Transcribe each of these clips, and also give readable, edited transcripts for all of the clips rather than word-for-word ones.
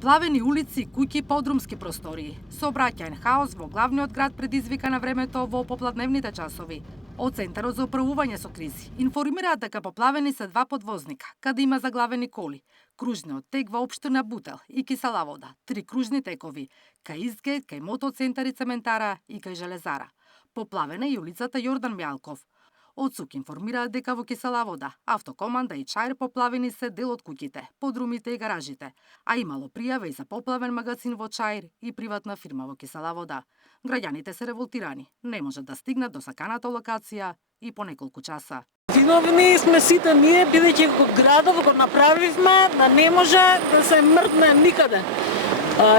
Поплавени улици, куќи, подрумски простории. Сообраќаен хаос во главниот град предизвика на времето во попладневните часови. Од Центарот за управување со кризи информираат дека поплавени се 2 подвозника, каде има заглавени коли, кружниот тек во општина Бутел и Кисела Вода, 3 кружни текови, кај Изгет, кај Мотоцентар и Цементара и кај Железара. Поплавена и улицата Јордан Мјалков. Од СУК информираат дека во Кисела Вода, Автокоманда и Чаир поплавени се дел од куќите, подрумите и гаражите, а имало пријава и за поплавен магазин во Чаир и приватна фирма во Кисела Вода. Граѓаните се револтирани, не можат да стигнат до саканата локација и по неколку часа. Виновни сме сите ние, бидејќи градов го направивме да не може да се мрдне никаде.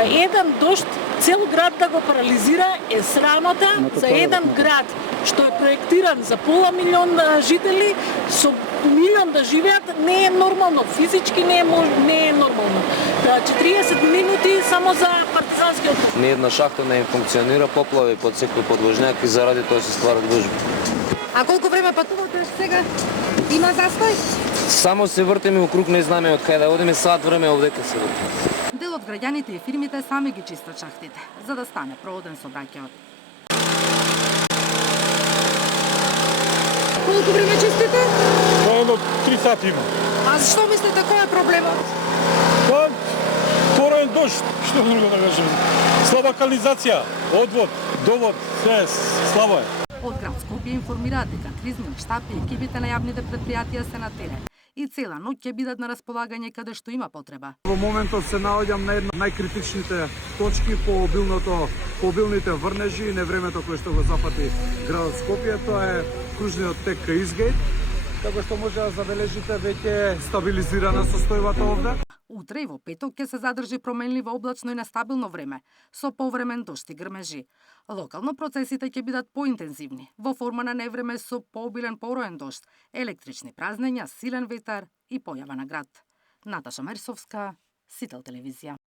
Еден дожд цел град да го парализира е срамота за еден град што е проектиран за пола милион жители, со милион да живеат, не е нормално, физички не е нормално. 40 минути само за партизанскиот. Ни една шахта не функционира, поплави под секој подложњак и заради тоа се стварат гужви. А колку време патувате сега? Има застој? Само се вртиме во круг, не знаме од кај да одиме, сат време овдека се вртиме. Дел од граѓаните и фирмите сами ги чистат шахтите, за да стане проводен сообраќајот. Колку време чистите? Едно 3 сати има. А зашто мислите кој е проблемот? Па, пораен дожд, што друго да кажем. Слаба канализација, одвод, довод, се слабо е. Од град Скопје информираат дека кризниот штаб и екипите на јавните предпријатија се на терен и цела ноќ ќе бидат на располагање каде што има потреба. Во моментот се наоѓам на една најкритичните точки по обилните врнежи и невремето кое што го запати градот Скопје, тоа е кружниот тек кај Изгет, така што може да забележите веќе стабилизирана состојбата овде. Утре и во петок ќе се задржи променливо облачно и нестабилно време, со повремен дожд и грмежи. Локално процесите ќе бидат поинтензивни, во форма на невреме со пообилен пороен дожд, електрични празнења, силен ветар и појава на град. Наташа Мерсовска, Сител телевизија.